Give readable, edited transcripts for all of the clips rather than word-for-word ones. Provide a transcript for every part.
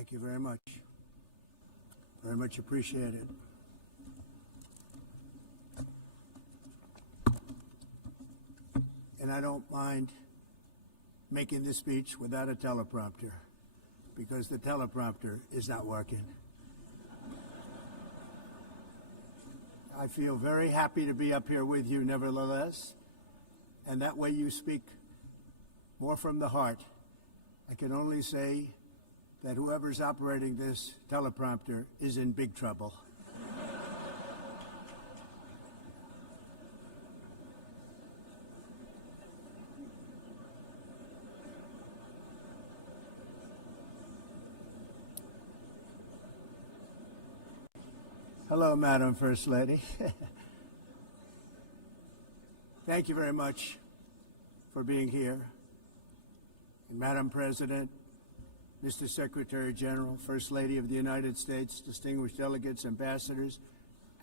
Thank you very much. Very much appreciated. And I don't mind making this speech without a teleprompter, because the teleprompter is not working. I feel very happy to be up here with you nevertheless, and that way you speak more from the heart. I can only say that whoever's operating this teleprompter is in big trouble. Hello, Madam First Lady. Thank you very much for being here. And Madam President, Mr. Secretary General, First Lady of the United States, distinguished delegates, ambassadors,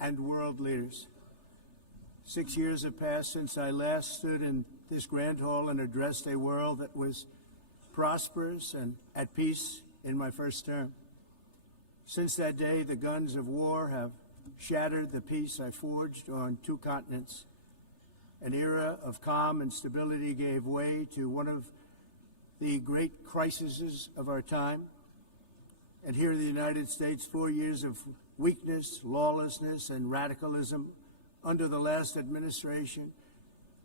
and world leaders. 6 years have passed since I last stood in this grand hall and addressed a world that was prosperous and at peace in my first term. Since that day, the guns of war have shattered the peace I forged on 2 continents. An era of calm and stability gave way to one of the great crises of our time. And here in the United States, 4 years of weakness, lawlessness, and radicalism under the last administration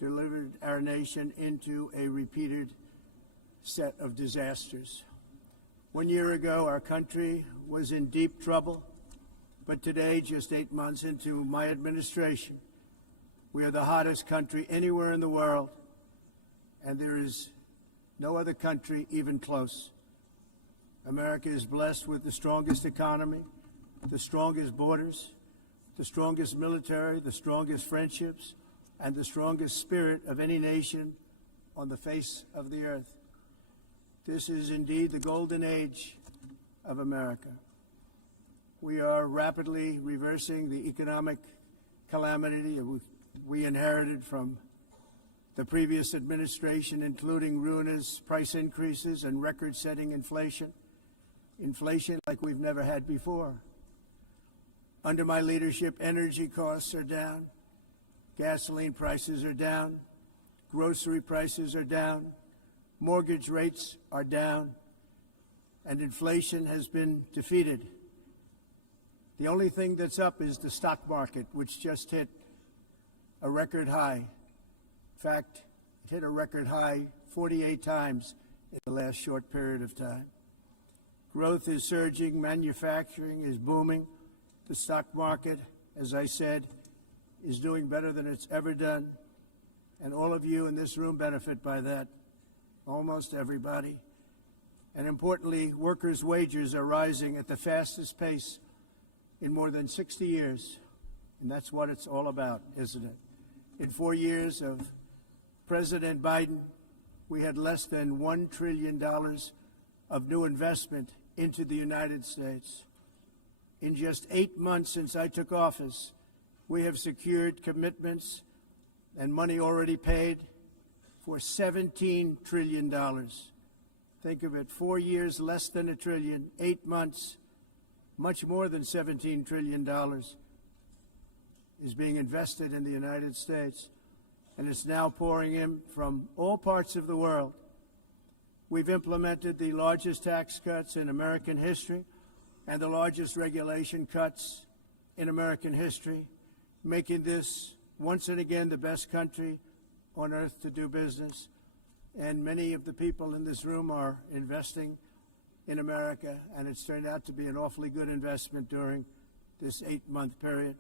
delivered our nation into a repeated set of disasters. 1 year ago, our country was in deep trouble, but today, just 8 months into my administration, we are the hottest country anywhere in the world, and there is no other country even close. America is blessed with the strongest economy, the strongest borders, the strongest military, the strongest friendships, and the strongest spirit of any nation on the face of the earth. This is indeed the golden age of America. We are rapidly reversing the economic calamity we inherited from the previous administration, including ruinous price increases and record-setting inflation like we've never had before. Under my leadership, energy costs are down, gasoline prices are down, grocery prices are down, mortgage rates are down, and inflation has been defeated. The only thing that's up is the stock market, which just hit a record high. In fact, it hit a record high 48 times in the last short period of time. Growth is surging, manufacturing is booming. The stock market, as I said, is doing better than it's ever done. And all of you in this room benefit by that, almost everybody. And importantly, workers' wages are rising at the fastest pace in more than 60 years. And that's what it's all about, isn't it? In 4 years of President Biden, we had less than $1 trillion of new investment into the United States. In just 8 months since I took office, we have secured commitments and money already paid for $17 trillion. Think of it, 4 years, less than $1 trillion, 8 months, much more than $17 trillion is being invested in the United States, and it's now pouring in from all parts of the world. We've implemented the largest tax cuts in American history and the largest regulation cuts in American history, making this once and again the best country on earth to do business. And many of the people in this room are investing in America, and it's turned out to be an awfully good investment during this 8-month period.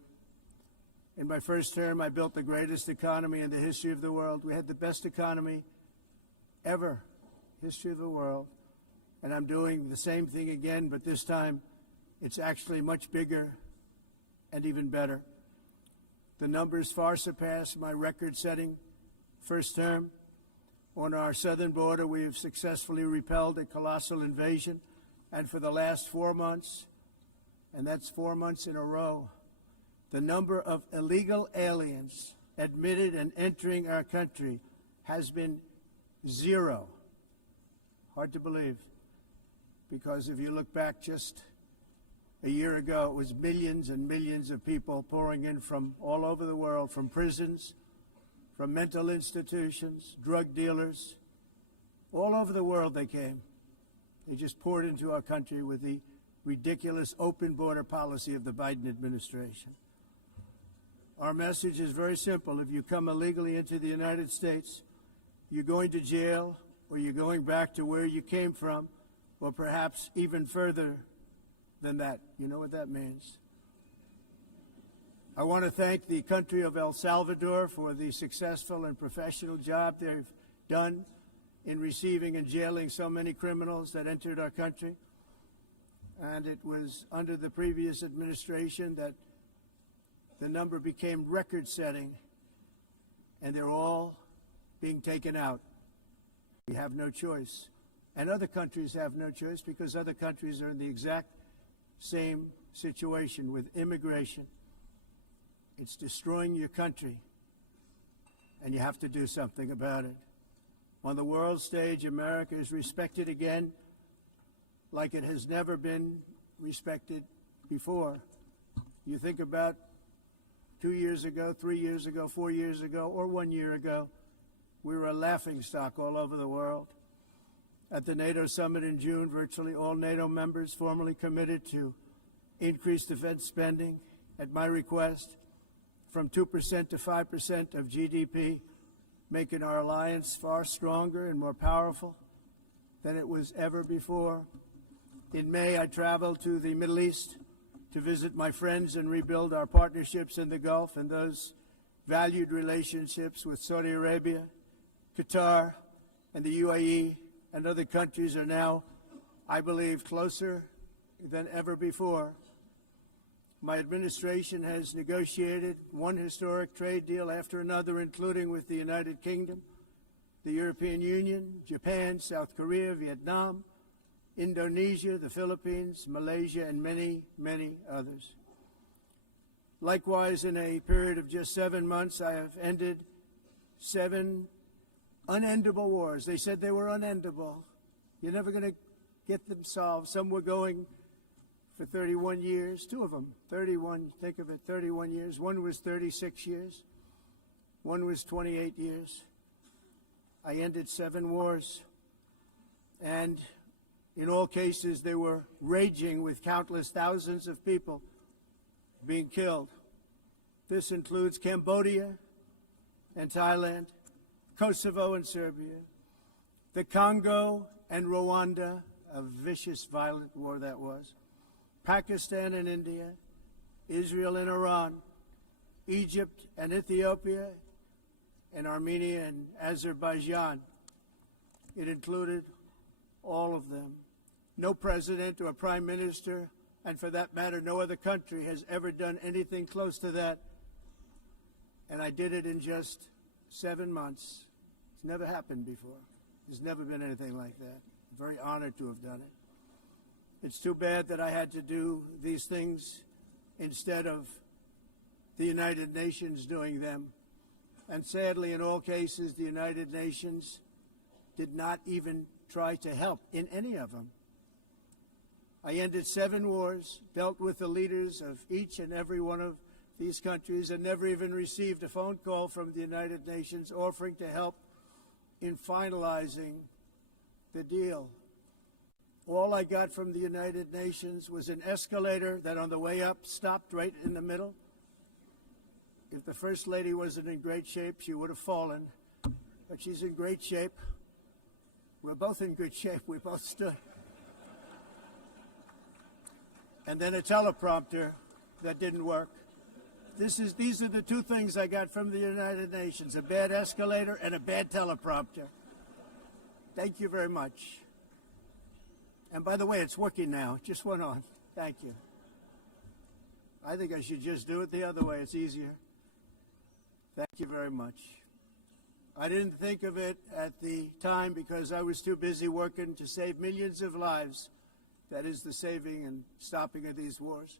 In my first term, I built the greatest economy in the history of the world. We had the best economy ever, history of the world. And I'm doing the same thing again, but this time it's actually much bigger and even better. The numbers far surpass my record-setting first term. On our southern border, we have successfully repelled a colossal invasion, and for the last 4 months, and that's 4 months in a row, the number of illegal aliens admitted and entering our country has been 0. Hard to believe. because if you look back just a year ago, it was millions and millions of people pouring in from all over the world, from prisons, from mental institutions, drug dealers. All over the world they came. They just poured into our country with the ridiculous open border policy of the Biden administration. Our message is very simple. If you come illegally into the United States, you're going to jail, or you're going back to where you came from, or perhaps even further than that. You know what that means. I want to thank the country of El Salvador for the successful and professional job they've done in receiving and jailing so many criminals that entered our country. And it was under the previous administration that the number became record-setting, and they're all being taken out. We have no choice. And other countries have no choice, because other countries are in the exact same situation with immigration. It's destroying your country, and you have to do something about it. On the world stage, America is respected again like it has never been respected before. You think about 2 years ago, 3 years ago, 4 years ago, or 1 year ago, we were a laughingstock all over the world. At the NATO summit in June, virtually all NATO members formally committed to increase defense spending, at my request, from 2% to 5% of GDP, making our alliance far stronger and more powerful than it was ever before. In May, I traveled to the Middle East to visit my friends and rebuild our partnerships in the Gulf and those valued relationships with Saudi Arabia, Qatar, and the UAE, and other countries are now, I believe, closer than ever before. My administration has negotiated one historic trade deal after another, including with the United Kingdom, the European Union, Japan, South Korea, Vietnam, Indonesia, the Philippines, Malaysia, and many, many others. Likewise, in a period of just 7 months, I have ended 7 unendable wars. They said they were unendable. You're never going to get them solved. Some were going for 31 years, 2 of them, 31, think of it, 31 years. One was 36 years. One was 28 years. I ended 7 wars. And in all cases, they were raging with countless thousands of people being killed. This includes Cambodia and Thailand, Kosovo and Serbia, the Congo and Rwanda, a vicious, violent war that was, Pakistan and India, Israel and Iran, Egypt and Ethiopia, and Armenia and Azerbaijan. It included all of them. No president or prime minister, and for that matter, no other country has ever done anything close to that. And I did it in just 7 months. It's never happened before. There's never been anything like that. I'm very honored to have done it. It's too bad that I had to do these things instead of the United Nations doing them. And sadly, in all cases, the United Nations did not even try to help in any of them. I ended 7 wars, dealt with the leaders of each and every one of these countries, and never even received a phone call from the United Nations offering to help in finalizing the deal. All I got from the United Nations was an escalator that on the way up stopped right in the middle. If the First Lady wasn't in great shape, she would have fallen. But she's in great shape. We're both in good shape. We both stood. And then a teleprompter that didn't work. These are the 2 things I got from the United Nations, a bad escalator and a bad teleprompter. Thank you very much. And by the way, it's working now. It just went on. Thank you. I think I should just do it the other way. It's easier. Thank you very much. I didn't think of it at the time because I was too busy working to save millions of lives. That is the saving and stopping of these wars.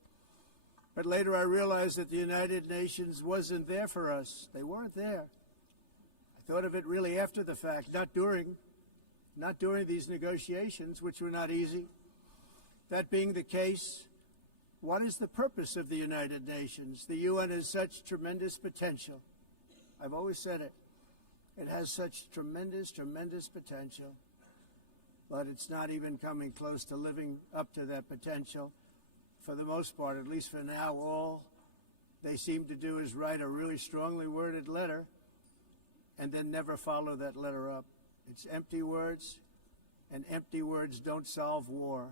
But later I realized that the United Nations wasn't there for us. They weren't there. I thought of it really after the fact, not during these negotiations, which were not easy. That being the case, what is the purpose of the United Nations? The UN has such tremendous potential. I've always said it. It has such tremendous, tremendous potential, but it's not even coming close to living up to that potential. For the most part, at least for now, all they seem to do is write a really strongly worded letter and then never follow that letter up. It's empty words, and empty words don't solve war.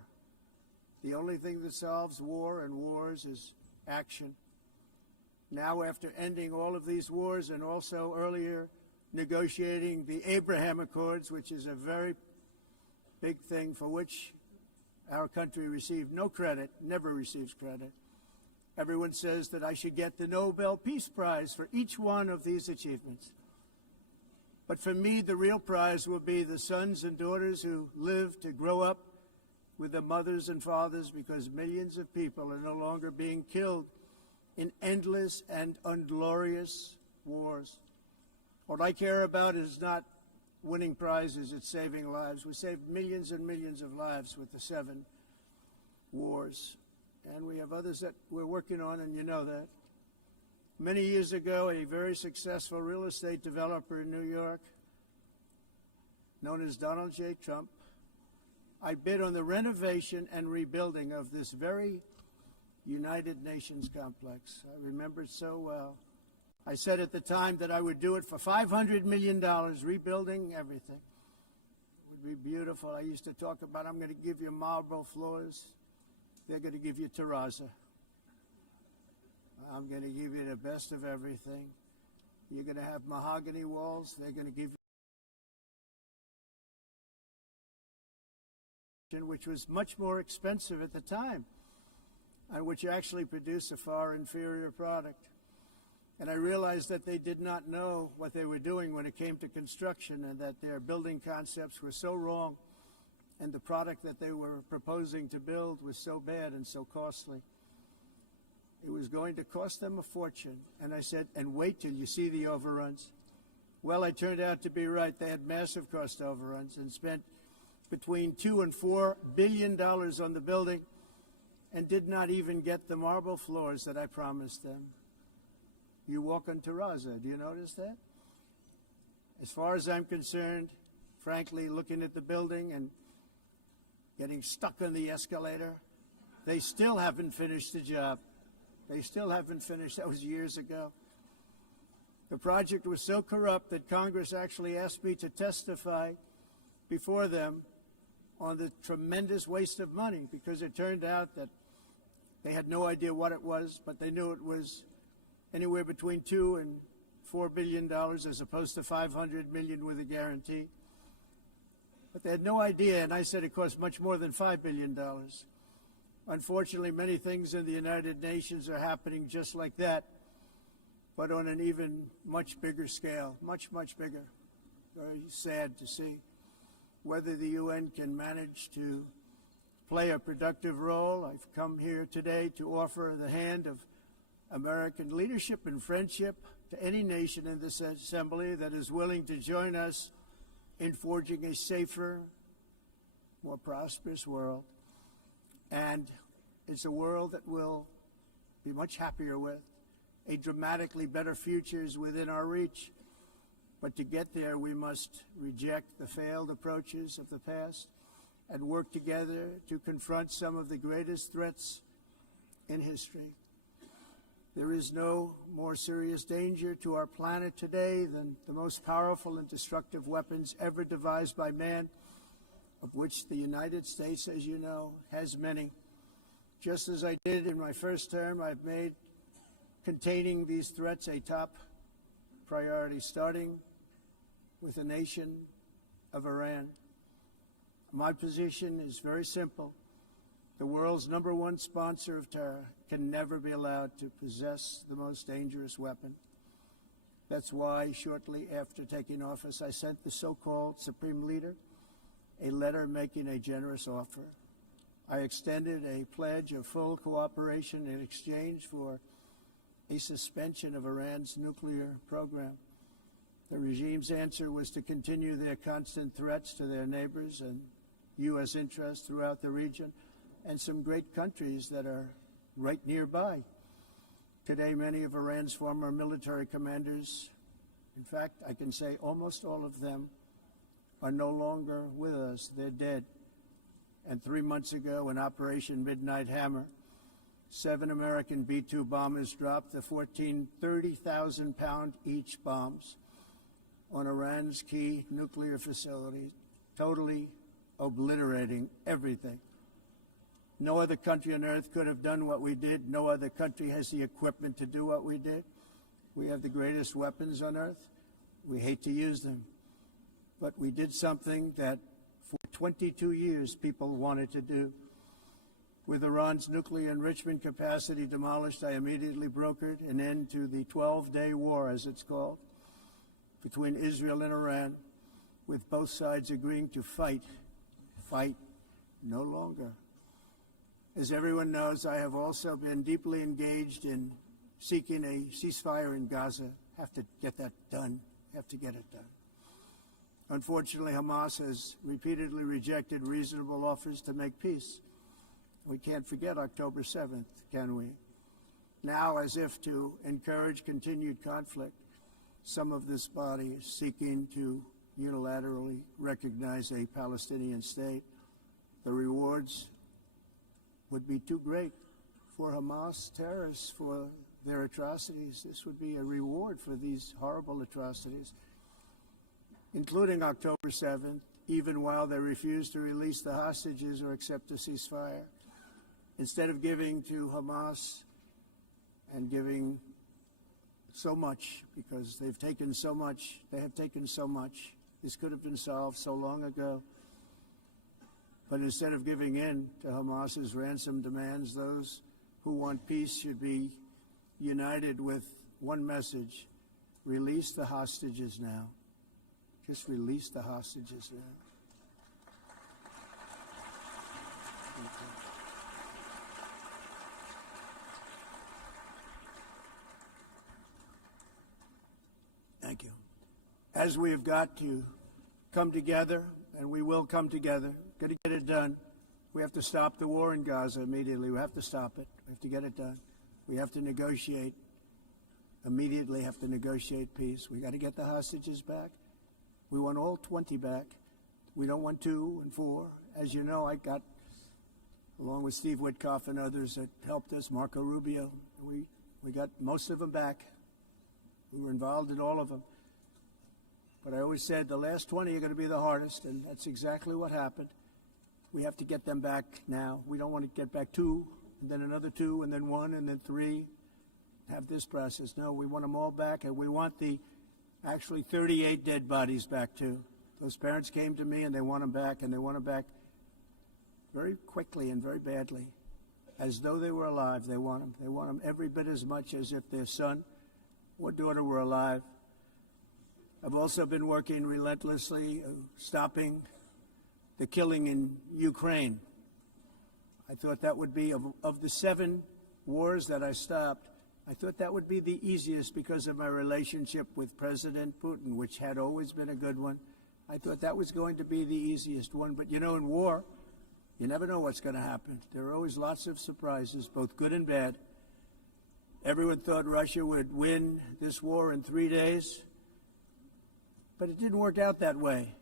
The only thing that solves war and wars is action. Now, after ending all of these wars and also earlier negotiating the Abraham Accords, which is a very big thing for which our country received no credit, never receives credit. Everyone says that I should get the Nobel Peace Prize for each one of these achievements. But for me, the real prize will be the sons and daughters who live to grow up with the mothers and fathers, because millions of people are no longer being killed in endless and unglorious wars. What I care about is not winning prizes, it's saving lives. We saved millions and millions of lives with the 7 wars. And we have others that we're working on, and you know that. Many years ago, a very successful real estate developer in New York, known as Donald J. Trump, I bid on the renovation and rebuilding of this very United Nations complex. I remember it so well. I said at the time that I would do it for $500 million, rebuilding everything. It would be beautiful. I used to talk about, I'm going to give you marble floors. They're going to give you terrazzo. I'm going to give you the best of everything. You're going to have mahogany walls. They're going to give you, which was much more expensive at the time, and which actually produced a far inferior product. And I realized that they did not know what they were doing when it came to construction, and that their building concepts were so wrong, and the product that they were proposing to build was so bad and so costly. It was going to cost them a fortune. And I said, and wait till you see the overruns. Well, I turned out to be right. They had massive cost overruns and spent between $2 and $4 billion on the building and did not even get the marble floors that I promised them. You walk on terrazzo. Do you notice that? As far as I'm concerned, frankly, looking at the building and getting stuck on the escalator, they still haven't finished the job. They still haven't finished. That was years ago. The project was so corrupt that Congress actually asked me to testify before them on the tremendous waste of money, because it turned out that they had no idea what it was, but they knew it was anywhere between $2 and $4 billion as opposed to $500 million with a guarantee. But they had no idea, and I said it cost much more than $5 billion. Unfortunately, many things in the United Nations are happening just like that, but on an even much bigger scale, much, much bigger. Very sad to see. Whether the UN can manage to play a productive role, I've come here today to offer the hand of American leadership and friendship to any nation in this assembly that is willing to join us in forging a safer, more prosperous world. And it's a world that we'll be much happier with. A dramatically better future is within our reach. But to get there, we must reject the failed approaches of the past and work together to confront some of the greatest threats in history. There is no more serious danger to our planet today than the most powerful and destructive weapons ever devised by man, of which the United States, as you know, has many. Just as I did in my first term, I've made containing these threats a top priority, starting with the nation of Iran. My position is very simple. The world's #1 sponsor of terror can never be allowed to possess the most dangerous weapon. That's why, shortly after taking office, I sent the so-called Supreme Leader a letter making a generous offer. I extended a pledge of full cooperation in exchange for a suspension of Iran's nuclear program. The regime's answer was to continue their constant threats to their neighbors and U.S. interests throughout the region, and some great countries that are right nearby. Today, many of Iran's former military commanders, in fact, I can say almost all of them, are no longer with us. They're dead. And 3 months ago, in Operation Midnight Hammer, 7 American B-2 bombers dropped the 14 30,000-pound each bombs on Iran's key nuclear facilities, totally obliterating everything. No other country on earth could have done what we did. No other country has the equipment to do what we did. We have the greatest weapons on earth. We hate to use them. But we did something that for 22 years people wanted to do. With Iran's nuclear enrichment capacity demolished, I immediately brokered an end to the 12-day war, as it's called, between Israel and Iran, with both sides agreeing to fight no longer. As everyone knows, I have also been deeply engaged in seeking a ceasefire in Gaza. Have to get that done. Have to get it done. Unfortunately, Hamas has repeatedly rejected reasonable offers to make peace. We can't forget October 7th, can we? Now, as if to encourage continued conflict, some of this body is seeking to unilaterally recognize a Palestinian state. The rewards would be too great for Hamas terrorists for their atrocities. This would be a reward for these horrible atrocities, including October 7th, even while they refuse to release the hostages or accept a ceasefire. Instead of giving to Hamas and giving so much, because they've taken so much, they have taken so much. This could have been solved so long ago. But instead of giving in to Hamas's ransom demands, those who want peace should be united with one message: release the hostages now. Just release the hostages now. Thank you. As we have got to come together, and we will come together, got to get it done. We have to stop the war in Gaza immediately. We have to stop it. We have to get it done. We have to negotiate, immediately have to negotiate peace. We got to get the hostages back. We want all 20 back. We don't want 2 and 4. As you know, I got, along with Steve Witkoff and others that helped us, Marco Rubio, we got most of them back. We were involved in all of them. But I always said the last 20 are going to be the hardest, and that's exactly what happened. We have to get them back now. We don't want to get back 2, and then another 2, and then 1, and then 3. Have this process. No, we want them all back, and we want the actually 38 dead bodies back too. Those parents came to me, and they want them back, and they want them back very quickly and very badly, as though they were alive. They want them. They want them every bit as much as if their son or daughter were alive. I've also been working relentlessly, stopping the killing in Ukraine. I thought that would be, of the 7 wars that I stopped, I thought that would be the easiest because of my relationship with President Putin, which had always been a good one. I thought that was going to be the easiest one. But, you know, in war, you never know what's going to happen. There are always lots of surprises, both good and bad. Everyone thought Russia would win this war in 3 days, but it didn't work out that way.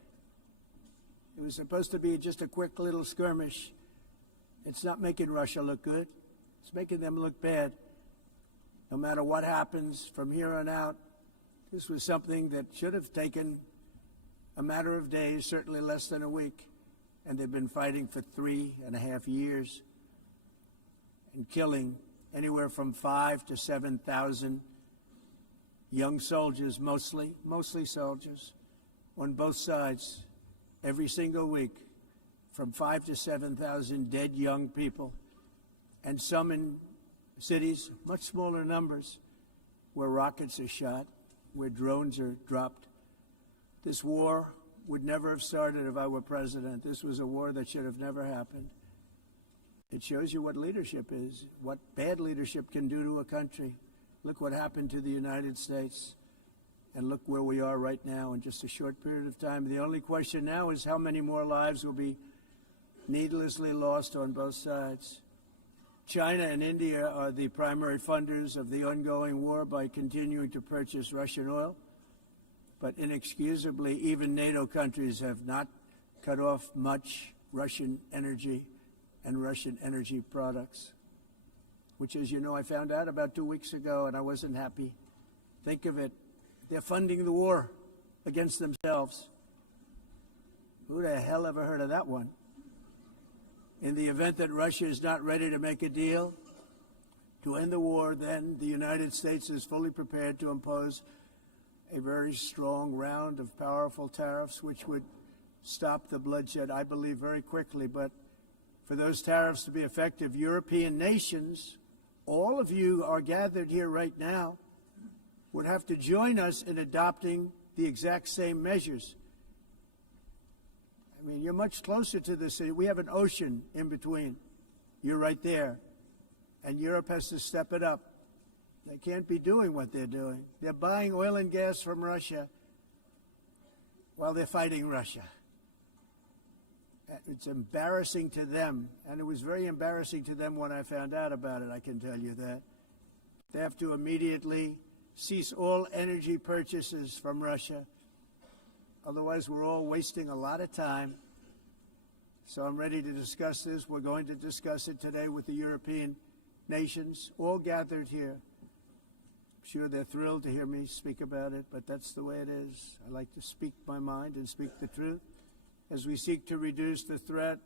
It was supposed to be just a quick little skirmish. It's not making Russia look good. It's making them look bad. No matter what happens from here on out, this was something that should have taken a matter of days, certainly less than a week. And they've been fighting for 3.5 years and killing anywhere from 5,000 to 7,000 young soldiers, mostly soldiers, on both sides, every single week, from 5,000 to 7,000 dead young people, and some in cities, much smaller numbers, where rockets are shot, where drones are dropped. This war would never have started if I were president. This was a war that should have never happened. It shows you what leadership is, what bad leadership can do to a country. Look what happened to the United States, and look where we are right now in just a short period of time. The only question now is how many more lives will be needlessly lost on both sides. China and India are the primary funders of the ongoing war by continuing to purchase Russian oil. But inexcusably, even NATO countries have not cut off much Russian energy and Russian energy products, which, as you know, I found out about 2 weeks ago, and I wasn't happy. Think of it. They're funding the war against themselves. Who the hell ever heard of that one? In the event that Russia is not ready to make a deal to end the war, then the United States is fully prepared to impose a very strong round of powerful tariffs, which would stop the bloodshed, I believe, very quickly. But for those tariffs to be effective, European nations, all of you are gathered here right now, would have to join us in adopting the exact same measures. I mean, you're much closer to the city. We have an ocean in between. You're right there. And Europe has to step it up. They can't be doing what they're doing. They're buying oil and gas from Russia while they're fighting Russia. It's embarrassing to them, and it was very embarrassing to them when I found out about it, I can tell you that. They have to immediately cease all energy purchases from Russia. Otherwise, we're all wasting a lot of time. So I'm ready to discuss this. We're going to discuss it today with the European nations, all gathered here. I'm sure they're thrilled to hear me speak about it, but that's the way it is. I like to speak my mind and speak the truth. As we seek to reduce the threat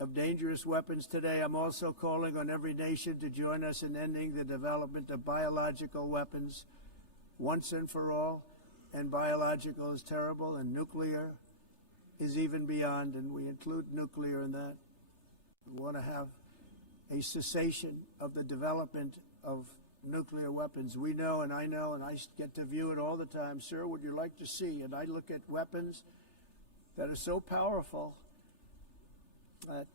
of dangerous weapons today, I'm also calling on every nation to join us in ending the development of biological weapons once and for all. And biological is terrible, and nuclear is even beyond, and we include nuclear in that. We want to have a cessation of the development of nuclear weapons. We know, and I get to view it all the time. Sir, would you like to see? And I look at weapons that are so powerful that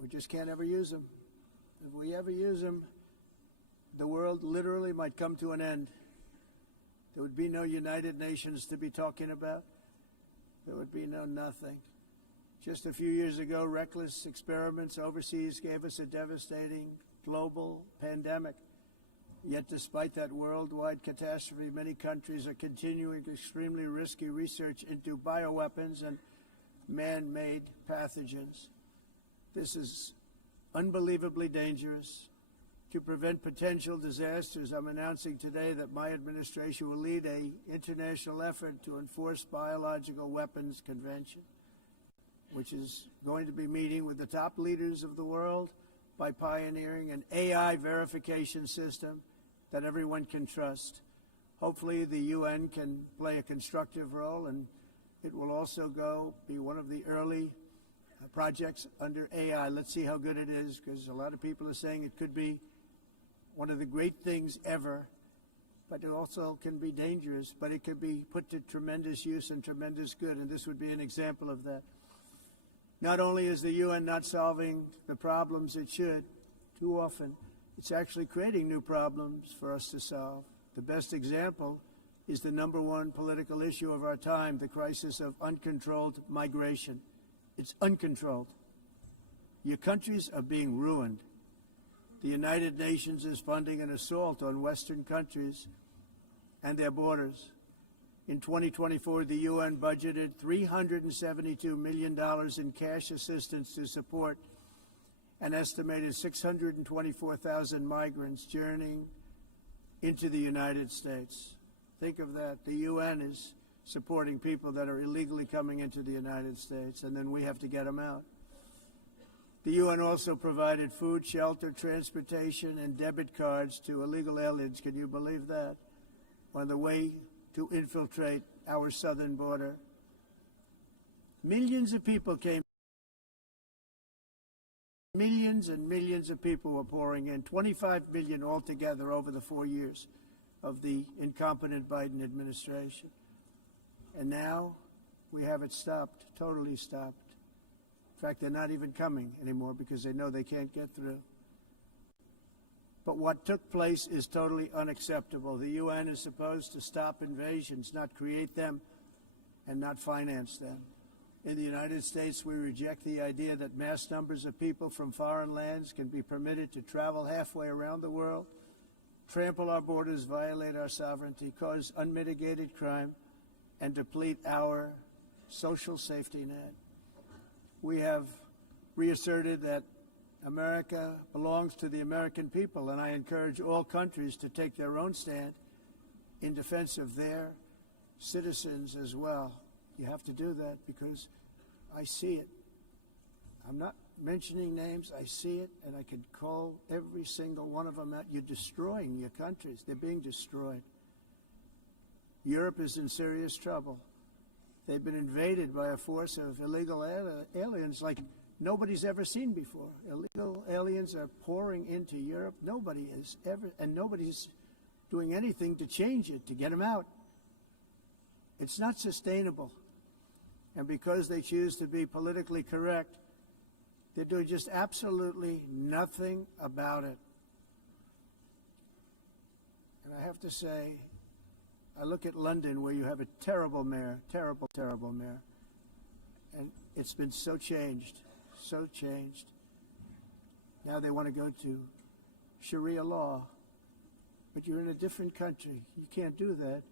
we just can't ever use them. If we ever use them, the world literally might come to an end. There would be no United Nations to be talking about. There would be no nothing. Just a few years ago, reckless experiments overseas gave us a devastating global pandemic. Yet despite that worldwide catastrophe, many countries are continuing extremely risky research into bioweapons and man-made pathogens. This is unbelievably dangerous. To prevent potential disasters, I'm announcing today that my administration will lead an international effort to enforce biological weapons convention, which is going to be meeting with the top leaders of the world by pioneering an AI verification system that everyone can trust. Hopefully the UN can play a constructive role, and it will also be one of the early projects under AI. Let's see how good it is, because a lot of people are saying it could be one of the great things ever, but it also can be dangerous, but it can be put to tremendous use and tremendous good, and this would be an example of that. Not only is the UN not solving the problems it should, too often, it's actually creating new problems for us to solve. The best example is the #1 political issue of our time, the crisis of uncontrolled migration. It's uncontrolled. Your countries are being ruined. The United Nations is funding an assault on Western countries and their borders. In 2024, the UN budgeted $372 million in cash assistance to support an estimated 624,000 migrants journeying into the United States. Think of that. The UN is supporting people that are illegally coming into the United States, and then we have to get them out. The UN also provided food, shelter, transportation, and debit cards to illegal aliens. Can you believe that? On the way to infiltrate our southern border. Millions of people came. Millions and millions of people were pouring in, 25 million altogether over the 4 years of the incompetent Biden administration. And now we have it stopped, totally stopped. In fact, they're not even coming anymore because they know they can't get through. But what took place is totally unacceptable. The UN is supposed to stop invasions, not create them and not finance them. In the United States, we reject the idea that mass numbers of people from foreign lands can be permitted to travel halfway around the world, trample our borders, violate our sovereignty, cause unmitigated crime, and deplete our social safety net. We have reasserted that America belongs to the American people, and I encourage all countries to take their own stand in defense of their citizens as well. You have to do that because I see it. I'm not mentioning names. I see it, and I could call every single one of them out. You're destroying your countries. They're being destroyed. Europe is in serious trouble. They've been invaded by a force of illegal aliens like nobody's ever seen before. Illegal aliens are pouring into Europe. Nobody is ever, and nobody's doing anything to change it, to get them out. It's not sustainable. And because they choose to be politically correct, they're doing just absolutely nothing about it. And I have to say, I look at London, where you have a terrible mayor, terrible, terrible mayor, and it's been so changed, so changed. Now they want to go to Sharia law, but you're in a different country. You can't do that.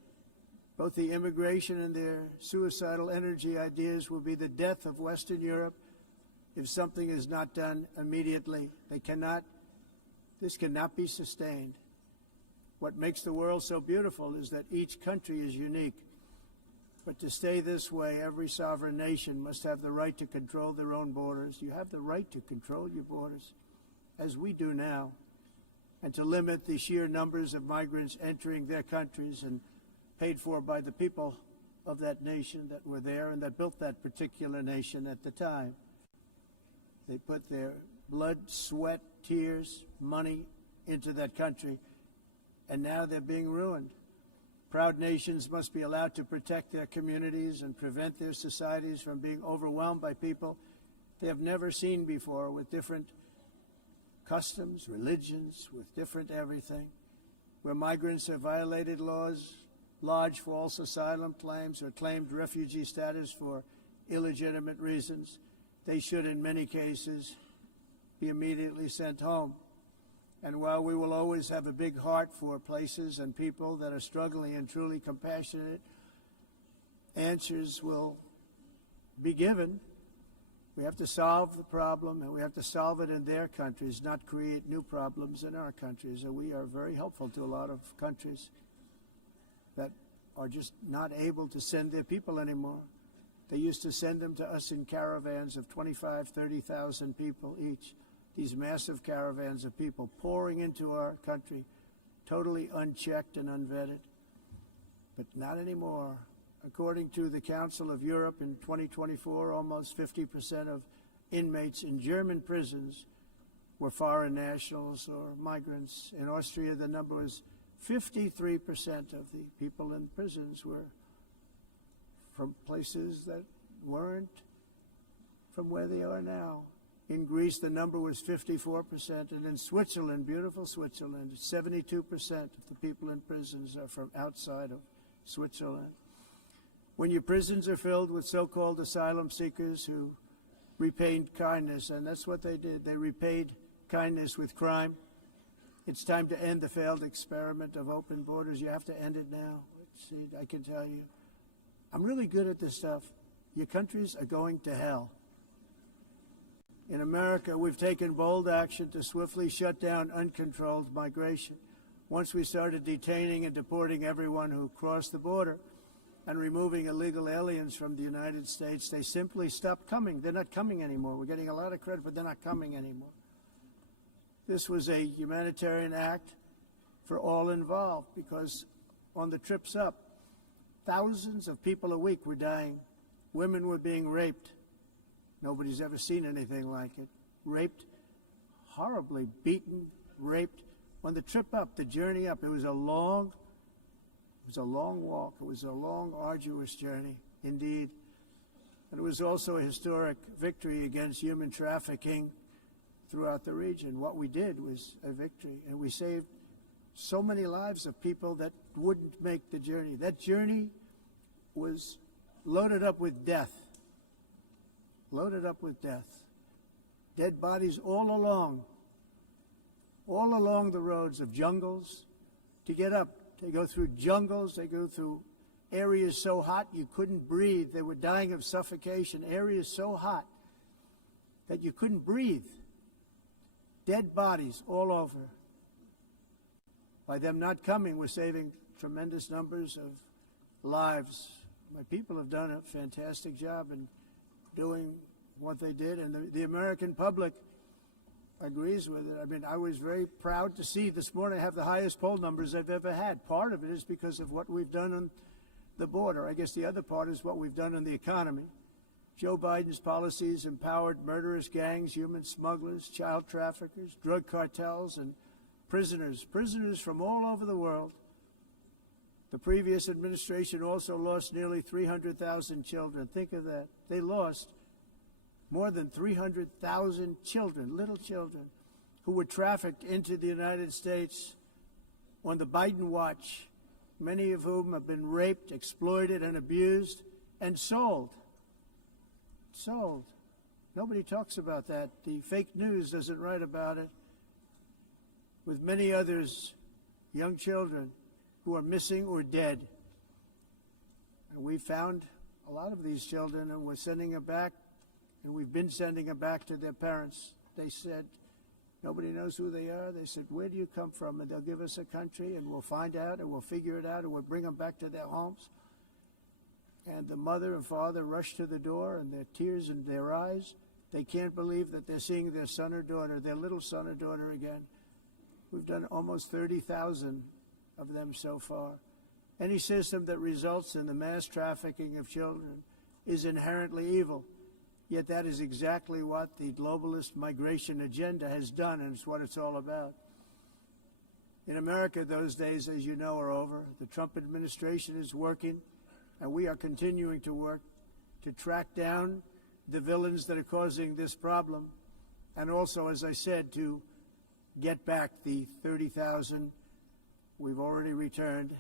Both the immigration and their suicidal energy ideas will be the death of Western Europe if something is not done immediately. This cannot be sustained. What makes the world so beautiful is that each country is unique. But to stay this way, every sovereign nation must have the right to control their own borders. You have the right to control your borders, as we do now, and to limit the sheer numbers of migrants entering their countries and paid for by the people of that nation that were there and that built that particular nation at the time. They put their blood, sweat, tears, money into that country, and now they're being ruined. Proud nations must be allowed to protect their communities and prevent their societies from being overwhelmed by people they have never seen before, with different customs, religions, with different everything. Where migrants have violated laws, lodged false asylum claims, or claimed refugee status for illegitimate reasons, they should, in many cases, be immediately sent home. And while we will always have a big heart for places and people that are struggling and truly compassionate, answers will be given. We have to solve the problem, and we have to solve it in their countries, not create new problems in our countries. And we are very helpful to a lot of countries that are just not able to send their people anymore. They used to send them to us in caravans of 25,000, 30,000 people each. These massive caravans of people pouring into our country, totally unchecked and unvetted. But not anymore. According to the Council of Europe, in 2024, almost 50% of inmates in German prisons were foreign nationals or migrants. In Austria, the number was 53% of the people in prisons were from places that weren't from where they are now. In Greece, the number was 54%, and in Switzerland, beautiful Switzerland, 72% of the people in prisons are from outside of Switzerland. When your prisons are filled with so-called asylum seekers who repaid kindness, and that's what they did, they repaid kindness with crime, it's time to end the failed experiment of open borders. You have to end it now. See, I can tell you, I'm really good at this stuff. Your countries are going to hell. In America, we've taken bold action to swiftly shut down uncontrolled migration. Once we started detaining and deporting everyone who crossed the border and removing illegal aliens from the United States, they simply stopped coming. They're not coming anymore. We're getting a lot of credit, but they're not coming anymore. This was a humanitarian act for all involved, because on the trips up, thousands of people a week were dying. Women were being raped. Nobody's ever seen anything like it. Raped, horribly beaten, raped. On the trip up, the journey up, it was a long walk. It was a long, arduous journey, indeed. And it was also a historic victory against human trafficking throughout the region. What we did was a victory, and we saved so many lives of people that wouldn't make the journey. That journey was loaded up with death. loaded up with death. Dead bodies all along the roads of jungles. To get up, they go through jungles, they go through areas so hot you couldn't breathe. They were dying of suffocation, areas so hot that you couldn't breathe. Dead bodies all over. By them not coming, we're saving tremendous numbers of lives. My people have done a fantastic job in doing what they did, and the American public agrees with it. I mean, I was very proud to see this morning I have the highest poll numbers I've ever had. Part of it is because of what we've done on the border. I guess the other part is what we've done on the economy. Joe Biden's policies empowered murderous gangs, human smugglers, child traffickers, drug cartels, and prisoners from all over the world. The previous administration also lost nearly 300,000 children. Think of that. They lost more than 300,000 children, little children, who were trafficked into the United States on the Biden watch, many of whom have been raped, exploited, and abused, and sold. Sold. Nobody talks about that. The fake news doesn't write about it. With many others, young children who are missing or dead. And we found a lot of these children, and we're sending them back, and we've been sending them back to their parents. They said, nobody knows who they are. They said, where do you come from? And they'll give us a country, and we'll find out, and we'll figure it out, and we'll bring them back to their homes. And the mother and father rush to the door, and their tears in their eyes. They can't believe that they're seeing their son or daughter, their little son or daughter again. We've done almost 30,000 of them so far. Any system that results in the mass trafficking of children is inherently evil. Yet that is exactly what the globalist migration agenda has done, and it's what it's all about. In America, those days, as you know, are over. The Trump administration is working, and we are continuing to work to track down the villains that are causing this problem, and also, as I said, to get back the 30,000 we've already returned.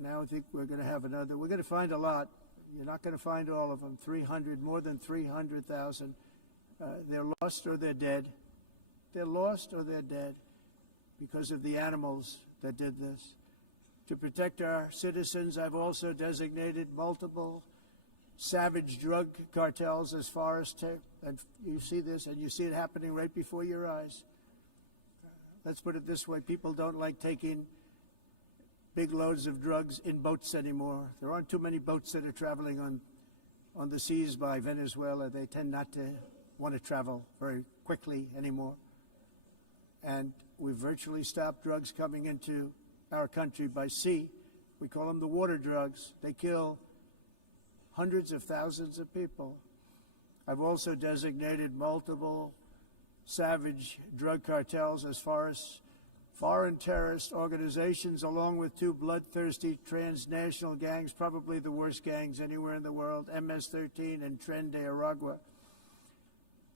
Now I think we're going to have another. We're going to find a lot. You're not going to find all of them. 300, more than 300,000. They're lost or they're dead. They're lost or they're dead because of the animals that did this. To protect our citizens, I've also designated multiple savage drug cartels as far as and you see this, and you see it happening right before your eyes. Let's put it this way. People don't like taking big loads of drugs in boats anymore. There aren't too many boats that are traveling on the seas by Venezuela. They tend not to want to travel very quickly anymore. And we've virtually stopped drugs coming into our country by sea. We call them the water drugs. They kill hundreds of thousands of people. I've also designated multiple savage drug cartels as far as foreign terrorist organizations, along with two bloodthirsty transnational gangs, probably the worst gangs anywhere in the world, MS-13 and Tren de Aragua.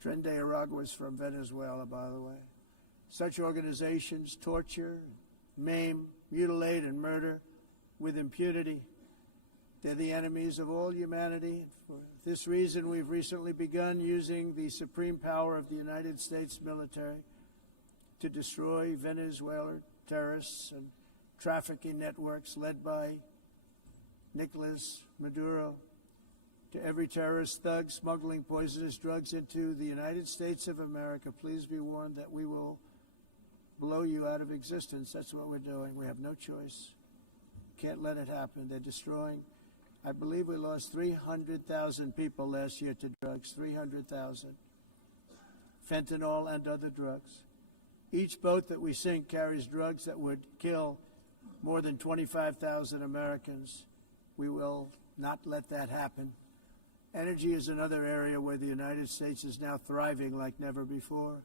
Tren de Aragua is from Venezuela, by the way. Such organizations torture, maim, mutilate, and murder with impunity. They're the enemies of all humanity. For this reason, we've recently begun using the supreme power of the United States military to destroy Venezuelan terrorists and trafficking networks led by Nicolas Maduro. To every terrorist thug smuggling poisonous drugs into the United States of America, please be warned that we will blow you out of existence. That's what we're doing. We have no choice. Can't let it happen. They're destroying. I believe we lost 300,000 people last year to drugs, 300,000. Fentanyl and other drugs. Each boat that we sink carries drugs that would kill more than 25,000 Americans. We will not let that happen. Energy is another area where the United States is now thriving like never before.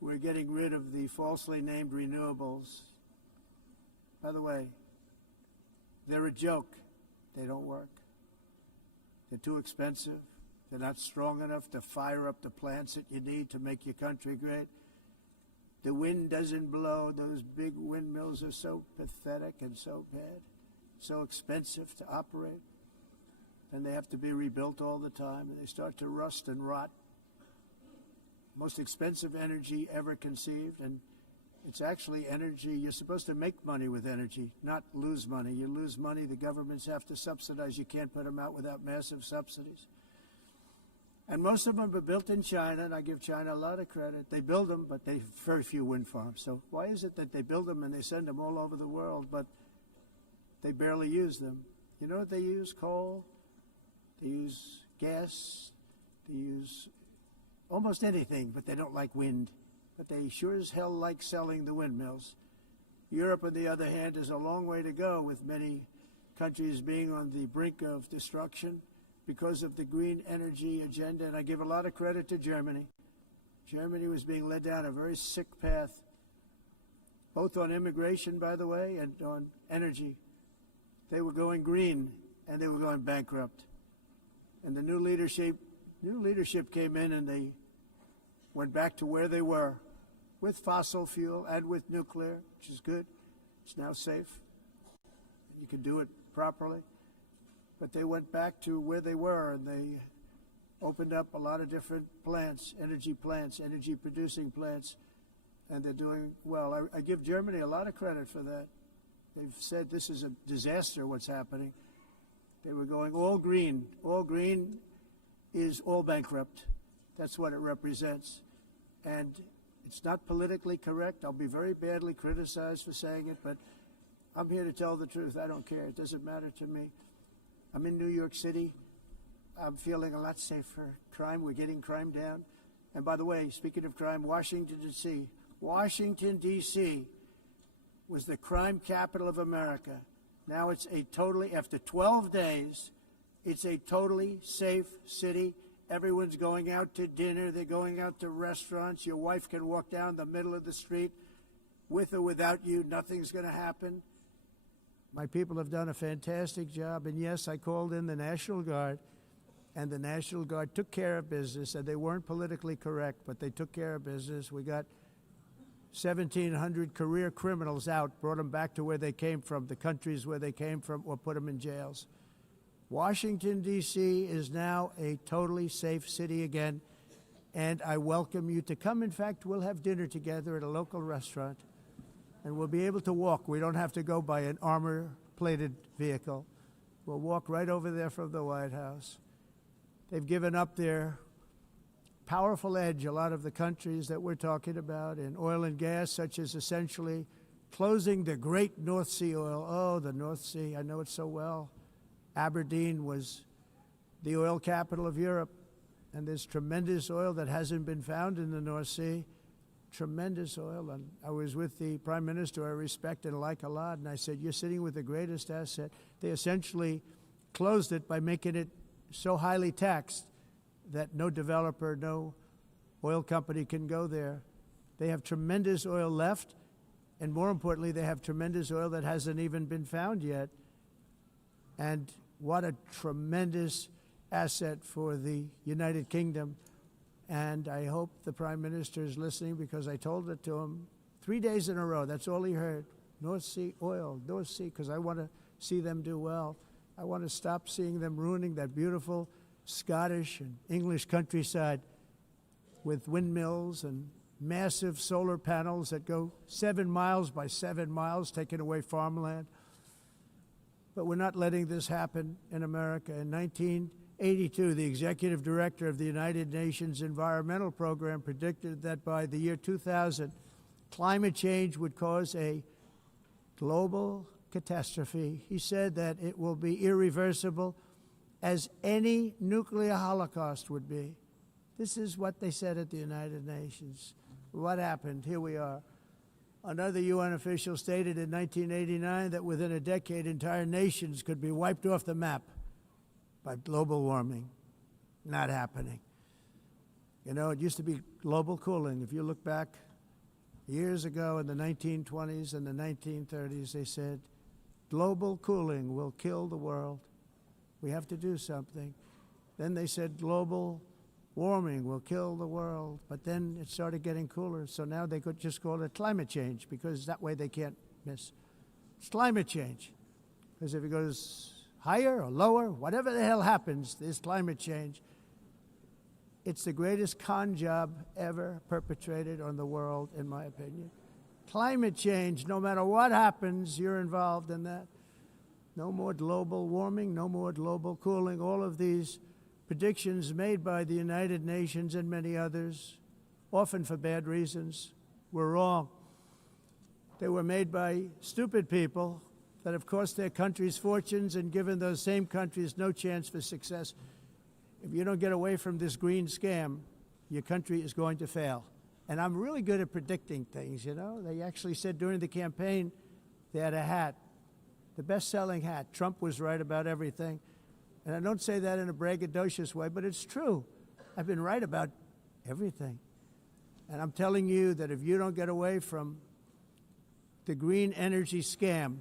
We're getting rid of the falsely named renewables. By the way, they're a joke. They don't work. They're too expensive. They're not strong enough to fire up the plants that you need to make your country great. The wind doesn't blow. Those big windmills are so pathetic and so bad, so expensive to operate. And they have to be rebuilt all the time, and they start to rust and rot. most expensive energy ever conceived, and it's actually energy. You're supposed to make money with energy, not lose money. You lose money, the governments have to subsidize. You can't put them out without massive subsidies. And most of them are built in China, and I give China a lot of credit. They build them, but they have very few wind farms. So why is it that they build them and they send them all over the world, but they barely use them? You know what they use? Coal. They use gas. They use almost anything, but they don't like wind. But they sure as hell like selling the windmills. Europe, on the other hand, is a long way to go, with many countries being on the brink of destruction because of the green energy agenda. And I give a lot of credit to Germany. Germany was being led down a very sick path, both on immigration, by the way, and on energy. They were going green, and they were going bankrupt. And the new leadership came in, and they went back to where they were, with fossil fuel and with nuclear, which is good. It's now safe. You can do it properly. But they went back to where they were, and they opened up a lot of different plants, energy-producing plants, and they're doing well. I give Germany a lot of credit for that. They've said this is a disaster, what's happening. They were going all green. All green is all bankrupt. That's what it represents. And it's not politically correct. I'll be very badly criticized for saying it, but I'm here to tell the truth. I don't care. It doesn't matter to me. I'm in New York City. I'm feeling a lot safer. Crime, we're getting crime down. And by the way, speaking of crime, Washington, D.C. was the crime capital of America. Now it's a totally, after 12 days, it's a totally safe city. Everyone's going out to dinner. They're going out to restaurants. Your wife can walk down the middle of the street with or without you. Nothing's going to happen. My people have done a fantastic job. And yes, I called in the National Guard, and the National Guard took care of business. And they weren't politically correct, but they took care of business. We got 1,700 career criminals out, brought them back to where they came from, the countries where they came from, or put them in jails. Washington, D.C. is now a totally safe city again, and I welcome you to come. In fact, we'll have dinner together at a local restaurant, and we'll be able to walk. We don't have to go by an armor-plated vehicle. We'll walk right over there from the White House. They've given up their powerful edge, a lot of the countries that we're talking about, in oil and gas, such as essentially closing the great North Sea oil. Oh, the North Sea, I know it so well. Aberdeen was the oil capital of Europe, and there's tremendous oil that hasn't been found in the North Sea, tremendous oil. And I was with the Prime Minister I respect and like a lot, and I said, you're sitting with the greatest asset. They essentially closed it by making it so highly taxed that no developer, no oil company can go there. They have tremendous oil left, and more importantly, they have tremendous oil that hasn't even been found yet. And what a tremendous asset for the United Kingdom. And I hope the Prime Minister is listening, because I told it to him 3 days in a row. That's all he heard. North Sea oil, North Sea, because I want to see them do well. I want to stop seeing them ruining that beautiful Scottish and English countryside with windmills and massive solar panels that go 7 miles by 7 miles, taking away farmland. But we're not letting this happen in America. In 1982, the executive director of the United Nations Environmental Program predicted that by the year 2000, climate change would cause a global catastrophe. He said that it will be irreversible, as any nuclear holocaust would be. This is what they said at the United Nations. What happened? Here we are. Another UN official stated in 1989 that within a decade, entire nations could be wiped off the map by global warming. Not happening. You know, it used to be global cooling. If you look back years ago in the 1920s and the 1930s, they said, global cooling will kill the world. We have to do something. Then they said global warming will kill the world, but then it started getting cooler, so now they could just call it climate change, because that way they can't miss. It's climate change, because if it goes higher or lower, whatever the hell happens, there's climate change. It's the greatest con job ever perpetrated on the world, in my opinion. Climate change, no matter what happens, you're involved in that. No more global warming, no more global cooling. All of these predictions made by the United Nations and many others, often for bad reasons, were wrong. They were made by stupid people that have cost their countries fortunes and given those same countries no chance for success. If you don't get away from this green scam, your country is going to fail. And I'm really good at predicting things, you know. They actually said during the campaign they had a hat, the best-selling hat. Trump was right about everything. And I don't say that in a braggadocious way, but it's true. I've been right about everything. And I'm telling you that if you don't get away from the green energy scam,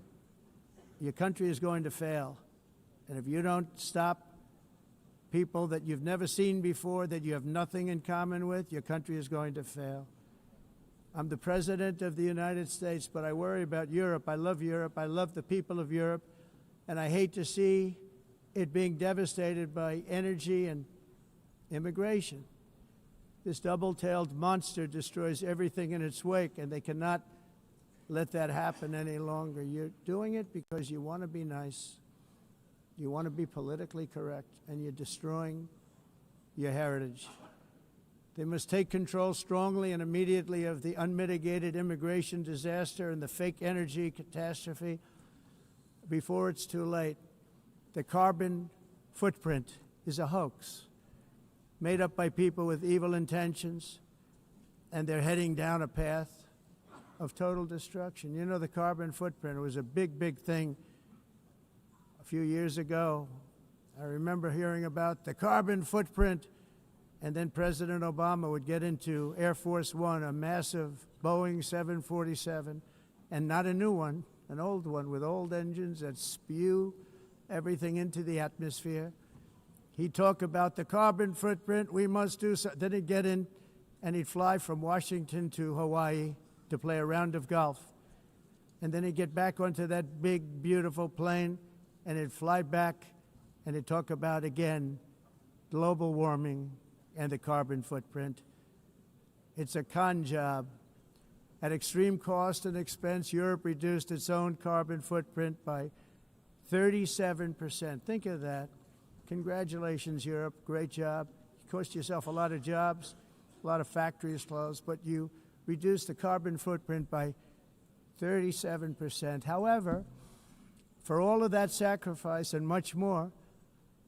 your country is going to fail. And if you don't stop people that you've never seen before, that you have nothing in common with, your country is going to fail. I'm the President of the United States, but I worry about Europe. I love Europe. I love the people of Europe. And I hate to see it being devastated by energy and immigration. This double-tailed monster destroys everything in its wake, and they cannot let that happen any longer. You're doing it because you want to be nice. You want to be politically correct, and you're destroying your heritage. They must take control strongly and immediately of the unmitigated immigration disaster and the fake energy catastrophe before it's too late. The carbon footprint is a hoax made up by people with evil intentions, and they're heading down a path of total destruction. You know, the carbon footprint was a big, big thing a few years ago. I remember hearing about the carbon footprint, and then President Obama would get into Air Force One, a massive Boeing 747, and not a new one, an old one with old engines that spew everything into the atmosphere. He'd talk about the carbon footprint, we must do so. Then he'd get in and he'd fly from Washington to Hawaii to play a round of golf. And then he'd get back onto that big, beautiful plane and he'd fly back and he'd talk about, again, global warming and the carbon footprint. It's a con job. At extreme cost and expense, Europe reduced its own carbon footprint by 37%. Think of that. Congratulations, Europe. Great job. You cost yourself a lot of jobs, a lot of factories closed, but you reduced the carbon footprint by 37%. However, for all of that sacrifice and much more,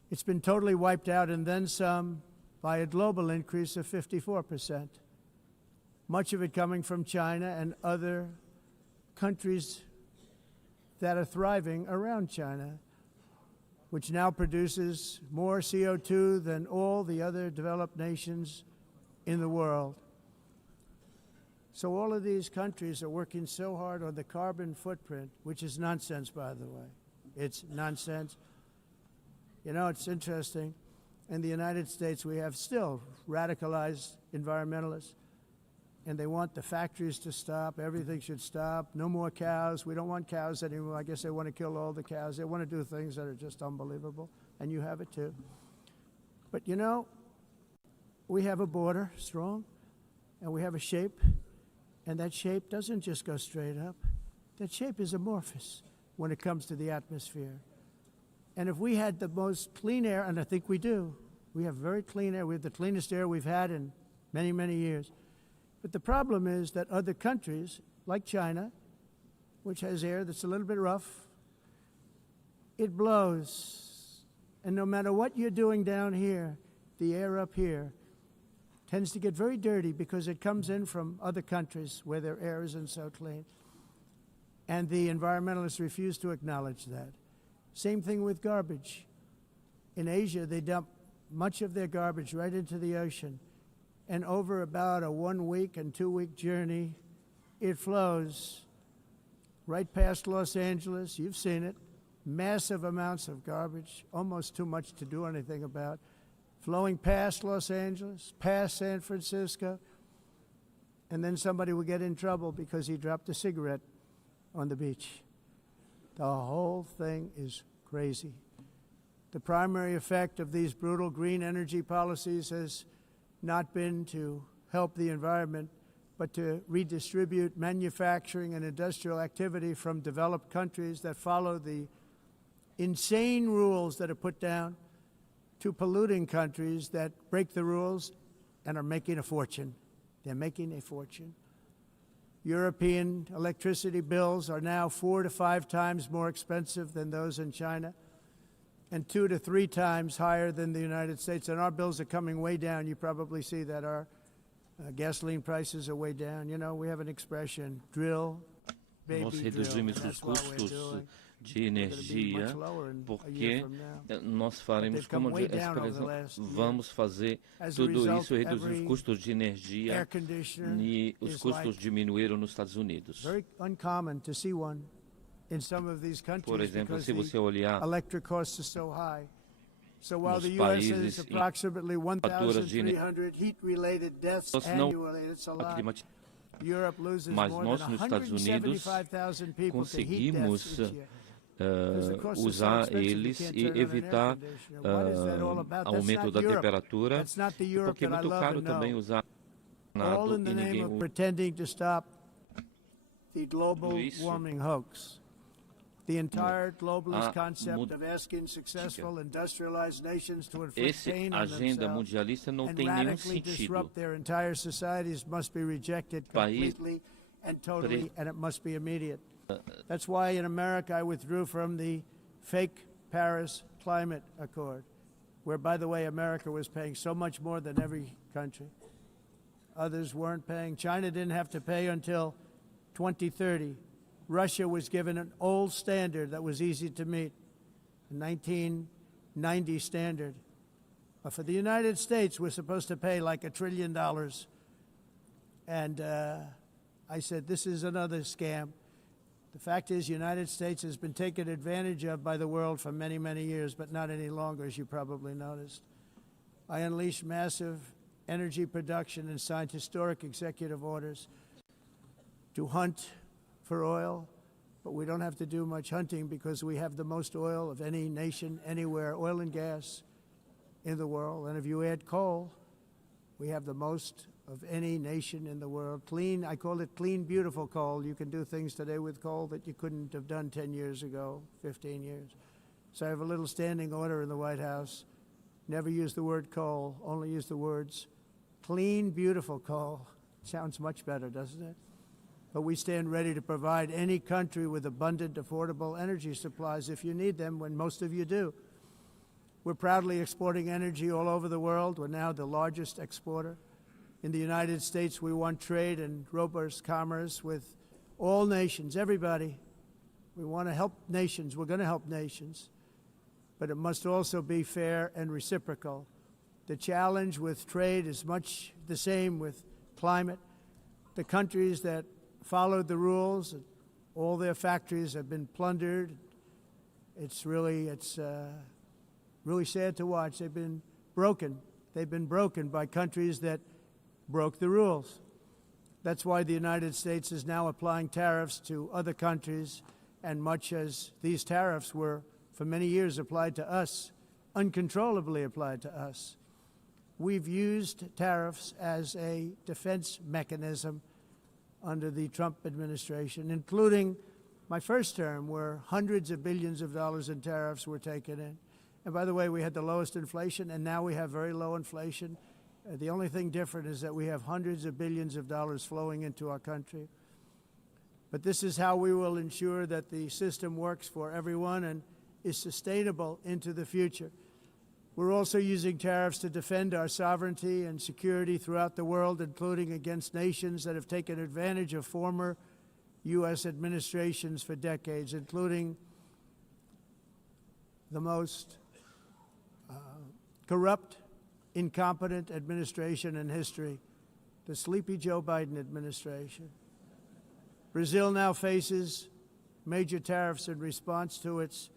it's been totally wiped out and then some by a global increase of 54%. Much of it coming from China and other countries that are thriving around China, which now produces more CO2 than all the other developed nations in the world. So all of these countries are working so hard on the carbon footprint, which is nonsense, by the way. It's nonsense. You know, it's interesting. In the United States, we have still radicalized environmentalists, and they want the factories to stop. Everything should stop. No more cows. We don't want cows anymore. I guess they want to kill all the cows. They want to do things that are just unbelievable, and you have it too. But you know, we have a border, strong, and we have a shape, and that shape doesn't just go straight up. That shape is amorphous when it comes to the atmosphere. And if we had the most clean air, and I think we do, we have very clean air. We have the cleanest air we've had in many, many years. But the problem is that other countries, like China, which has air that's a little bit rough, it blows. And no matter what you're doing down here, the air up here tends to get very dirty because it comes in from other countries where their air isn't so clean. And the environmentalists refuse to acknowledge that. Same thing with garbage. In Asia, they dump much of their garbage right into the ocean. And over about a 1 week and 2 week journey, it flows right past Los Angeles. You've seen it. Massive amounts of garbage, almost too much to do anything about, flowing past Los Angeles, past San Francisco, and then somebody will get in trouble because he dropped a cigarette on the beach. The whole thing is crazy. The primary effect of these brutal green energy policies has not been to help the environment, but to redistribute manufacturing and industrial activity from developed countries that follow the insane rules that are put down to polluting countries that break the rules and are making a fortune. They're making a fortune. European electricity bills are now 4 to 5 times more expensive than those in China, and 2 to 3 times higher than the United States. And our bills are coming way down. You probably see that our gasoline prices are way down. You know, we have an expression, drill, baby, Nós drill. reduzimos And os that's what we're custos doing. de energia porque nós faremos, como a expressão, vamos fazer tudo isso e reduzir os custos de energia e os custos diminuíram nos Estados Unidos. Por exemplo, se você olhar nos países faturas de energia mas nós nos Estados Unidos conseguimos usar eles e evitar aumento da temperatura, porque é muito caro também usar nada e ninguém usa isso. The entire globalist concept of asking successful industrialized nations to inflict pain on themselves and radically disrupt their entire societies must be rejected completely and totally, and it must be immediate. That's why in America I withdrew from the fake Paris Climate Accord, where, by the way, America was paying so much more than every country. Others weren't paying. China didn't have to pay until 2030. Russia was given an old standard that was easy to meet, a 1990 standard. But for the United States, we're supposed to pay like $1 trillion. And I said, this is another scam. The fact is, the United States has been taken advantage of by the world for many, many years, but not any longer, as you probably noticed. I unleashed massive energy production and signed historic executive orders to hunt for oil, but we don't have to do much hunting because we have the most oil of any nation anywhere, oil and gas in the world. And if you add coal, we have the most of any nation in the world. Clean, I call it clean, beautiful coal. You can do things today with coal that you couldn't have done 10 years ago, 15 years. So I have a little standing order in the White House. Never use the word coal, only use the words clean, beautiful coal. Sounds much better, doesn't it? But we stand ready to provide any country with abundant, affordable energy supplies if you need them, when most of you do. We're proudly exporting energy all over the world. We're now the largest exporter. In the United States, we want trade and robust commerce with all nations, everybody. We want to help nations. We're going to help nations. But it must also be fair and reciprocal. The challenge with trade is much the same with climate. The countries that followed the rules, all their factories have been plundered. It's really sad to watch. They've been broken. They've been broken by countries that broke the rules. That's why the United States is now applying tariffs to other countries, and much as these tariffs were for many years applied to us, uncontrollably applied to us. We've used tariffs as a defense mechanism under the Trump administration, including my first term, where hundreds of billions of dollars in tariffs were taken in. And by the way, we had the lowest inflation, and now we have very low inflation. The only thing different is that we have hundreds of billions of dollars flowing into our country. But this is how we will ensure that the system works for everyone and is sustainable into the future. We're also using tariffs to defend our sovereignty and security throughout the world, including against nations that have taken advantage of former U.S. administrations for decades, including the most corrupt, incompetent administration in history, the sleepy Joe Biden administration. Brazil now faces major tariffs in response to its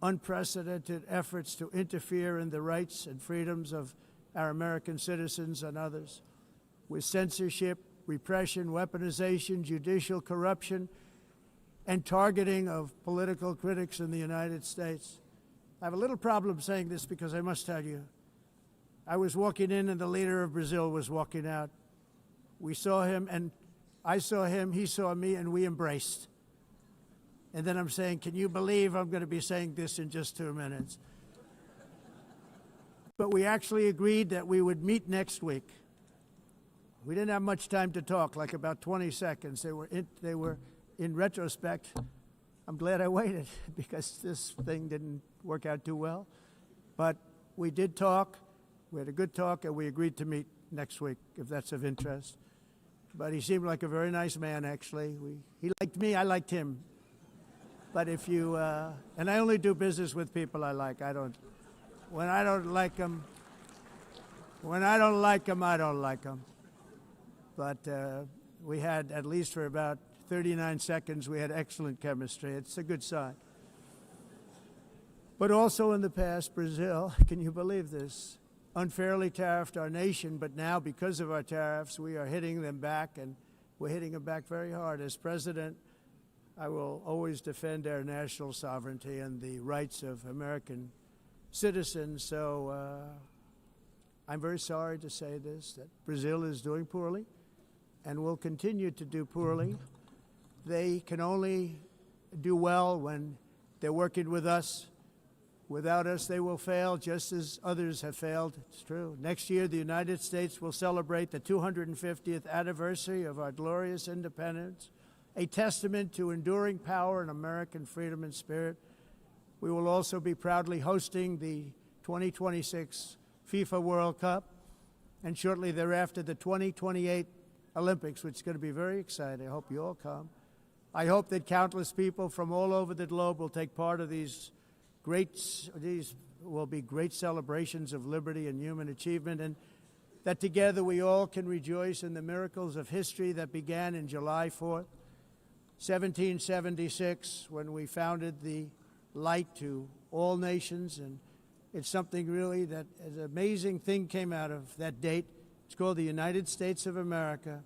unprecedented efforts to interfere in the rights and freedoms of our American citizens and others, with censorship, repression, weaponization, judicial corruption, and targeting of political critics in the United States. I have a little problem saying this because I must tell you, I was walking in and the leader of Brazil was walking out. We saw him and I saw him, he saw me, and we embraced. And then I'm saying, can you believe I'm going to be saying this in just 2 minutes? But we actually agreed that we would meet next week. We didn't have much time to talk, like about 20 seconds. They were in retrospect, I'm glad I waited because this thing didn't work out too well. But we did talk, we had a good talk, and we agreed to meet next week, if that's of interest. But he seemed like a very nice man, actually. He liked me, I liked him. But if you, and I only do business with people I like. When I don't like them, I don't like them. But we had, at least for about 39 seconds, we had excellent chemistry. It's a good sign. But also in the past, Brazil, can you believe this, unfairly tariffed our nation, but now because of our tariffs, we are hitting them back, and we're hitting them back very hard. As president, I will always defend our national sovereignty and the rights of American citizens. So I'm very sorry to say this, that Brazil is doing poorly and will continue to do poorly. They can only do well when they're working with us. Without us, they will fail, just as others have failed. It's true. Next year, the United States will celebrate the 250th anniversary of our glorious independence, a testament to enduring power and American freedom and spirit. We will also be proudly hosting the 2026 FIFA World Cup, and shortly thereafter, the 2028 Olympics, which is going to be very exciting. I hope you all come. I hope that countless people from all over the globe will take part of these will be great celebrations of liberty and human achievement, and that together we all can rejoice in the miracles of history that began in July 4th, 1776, when we founded the light to all nations. And it's something really that an amazing thing came out of that date. It's called the United States of America.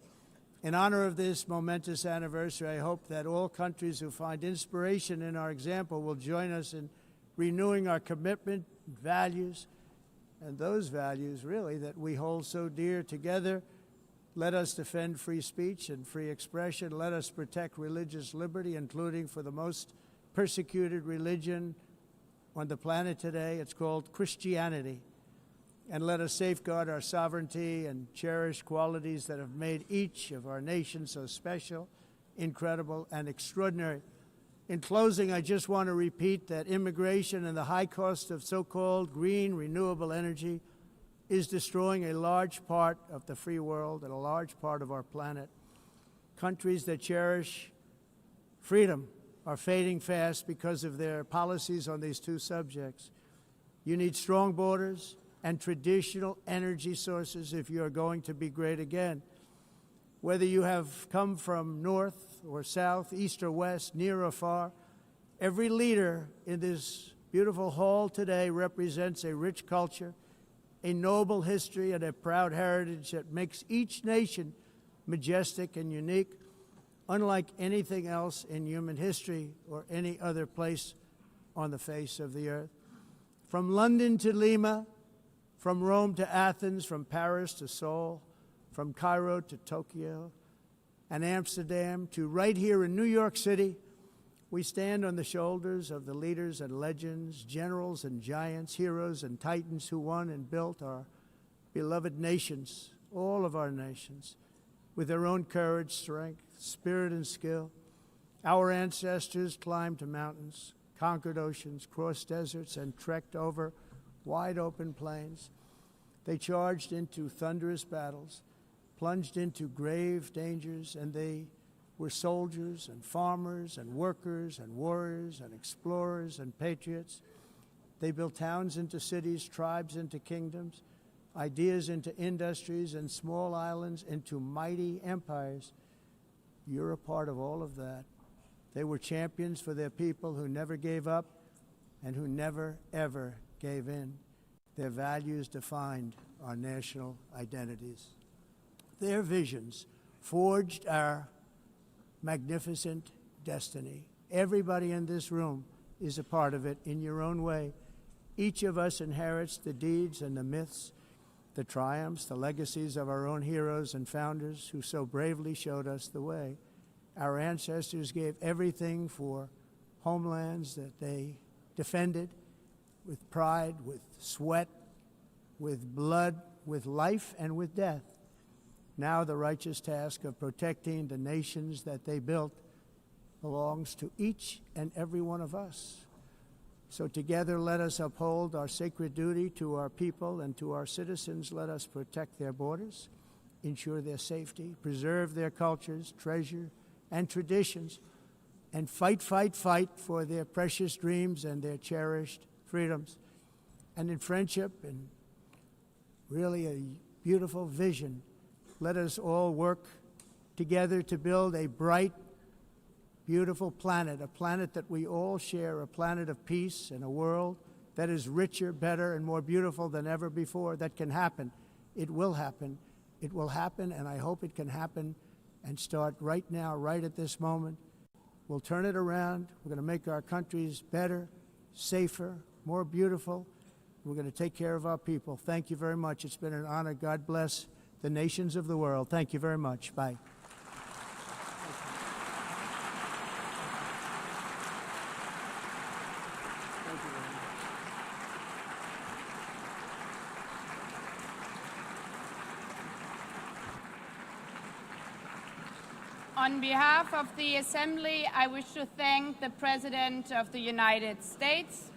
In honor of this momentous anniversary, I hope that all countries who find inspiration in our example will join us in renewing our commitment, values, and those values, really, that we hold so dear together. Let us defend free speech and free expression. Let us protect religious liberty, including for the most persecuted religion on the planet today. It's called Christianity. And let us safeguard our sovereignty and cherish qualities that have made each of our nations so special, incredible, and extraordinary. In closing, I just want to repeat that immigration and the high cost of so-called green renewable energy is destroying a large part of the free world and a large part of our planet. Countries that cherish freedom are fading fast because of their policies on these two subjects. You need strong borders and traditional energy sources if you are going to be great again. Whether you have come from north or south, east or west, near or far, every leader in this beautiful hall today represents a rich culture, a noble history, and a proud heritage that makes each nation majestic and unique, unlike anything else in human history or any other place on the face of the earth. From London to Lima, from Rome to Athens, from Paris to Seoul, from Cairo to Tokyo and Amsterdam to right here in New York City, we stand on the shoulders of the leaders and legends, generals and giants, heroes and titans who won and built our beloved nations, all of our nations, with their own courage, strength, spirit, and skill. Our ancestors climbed mountains, conquered oceans, crossed deserts, and trekked over wide open plains. They charged into thunderous battles, plunged into grave dangers, and they were soldiers and farmers and workers and warriors and explorers and patriots. They built towns into cities, tribes into kingdoms, ideas into industries, and small islands into mighty empires. You're a part of all of that. They were champions for their people who never gave up and who never, ever gave in. Their values defined our national identities. Their visions forged our magnificent destiny. Everybody in this room is a part of it in your own way. Each of us inherits the deeds and the myths the triumphs, the legacies of our own heroes and founders who so bravely showed us the way. Our ancestors gave everything for homelands that they defended with pride, with sweat, with blood, with life, and with death. Now the righteous task of protecting the nations that they built belongs to each and every one of us. So together let us uphold our sacred duty to our people and to our citizens. Let us protect their borders, ensure their safety, preserve their cultures, treasure, and traditions, and fight, fight, fight for their precious dreams and their cherished freedoms. And in friendship and really a beautiful vision, let us all work together to build a bright, beautiful planet, a planet that we all share, a planet of peace and a world that is richer, better, and more beautiful than ever before. That can happen. It will happen. It will happen, and I hope it can happen and start right now, right at this moment. We'll turn it around. We're going to make our countries better, safer, more beautiful. We're going to take care of our people. Thank you very much. It's been an honor. God bless the nations of the world. Thank you very much. Bye. On behalf of the Assembly, I wish to thank the President of the United States,